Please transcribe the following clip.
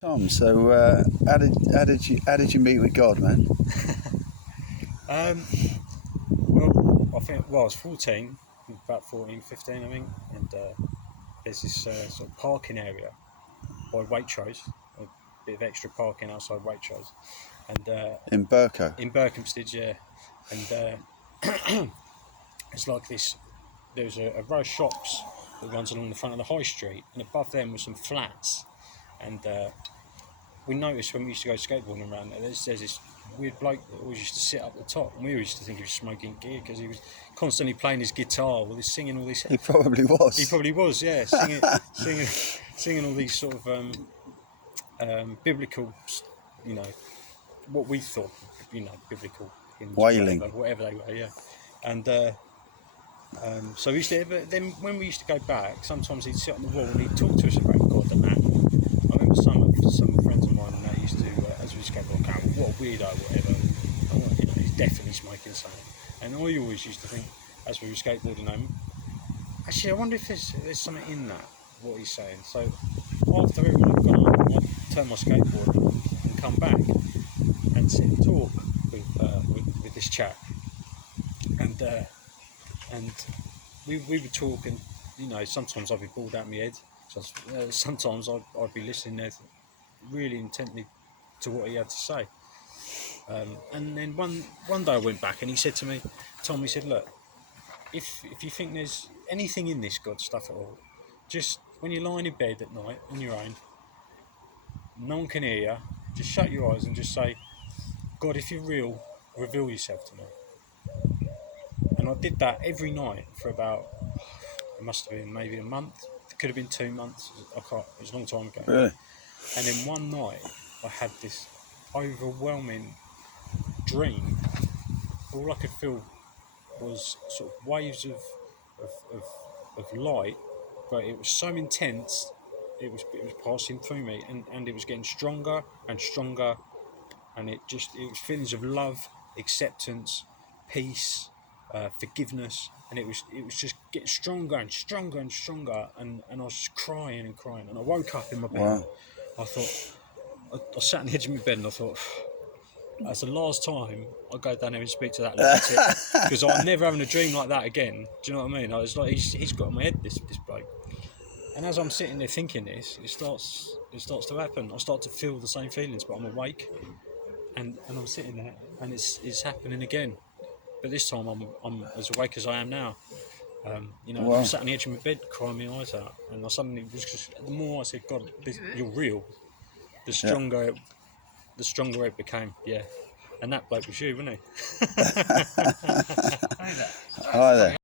Tom, so how did you meet with God, man? Well, I was 14, about 14, 15, I think, and there's this sort of parking area by Waitrose, a bit of extra parking outside Waitrose, and In Burko. in Berkhamsted, yeah, and it's like this. There's a row of shops that runs along the front of the high street, and above them were some flats, and we noticed when we used to go skateboarding around there, there's this weird bloke that always used to sit up the top, and we used to think he was smoking gear because he was constantly playing his guitar or singing all these. He probably was. He probably was, yeah, singing all these sort of biblical, you know, what we thought, biblical hymns, Wailing. whatever they were, yeah, and. So we used to, but then when we used to go back, sometimes he'd sit on the wall and he'd talk to us about God and that. I remember some friends of mine and that used to, as we skateboard, go, what a weirdo, whatever. He's definitely smoking something. And I always used to think, as we were skateboarding home, actually, I wonder if there's something in that, what he's saying. So after everyone had gone, I'd turn my skateboard and come back and sit and talk with this chap. And we would talk, and sometimes I'd be bored out of my head. So sometimes I'd be listening there really intently to what he had to say. And then one day I went back, and he said to me, Tom, he said, look, if you think there's anything in this God stuff at all, just when you're lying in bed at night on your own, no one can hear you, just shut your eyes and just say, God, if you're real, reveal yourself to me. And I did that every night for about, it must have been maybe a month. It could have been 2 months. It was a long time ago. Really? And then one night, I had this overwhelming dream. All I could feel was sort of waves of light, but it was so intense. It was passing through me, and it was getting stronger and stronger, and it was feelings of love, acceptance, peace. Forgiveness, and it was just getting stronger and stronger and stronger, and I was just crying and crying, and I woke up in my bed. Wow. I thought, I sat on the edge of my bed and I thought, that's the last time I go down there and speak to that lunatic, because I'm never having a dream like that again. Do you know what I mean? I was like, he's got in my head, this bloke. And as I'm sitting there thinking this, it starts to happen. I start to feel the same feelings, but I'm awake, and I'm sitting there, and it's happening again. But this time I'm as awake as I am now. Wow. I sat on the edge of my bed crying my eyes out, and I suddenly was just, the more I said, God, you're real, the stronger it became. Yeah, and that bloke was you, wasn't he? Hi there.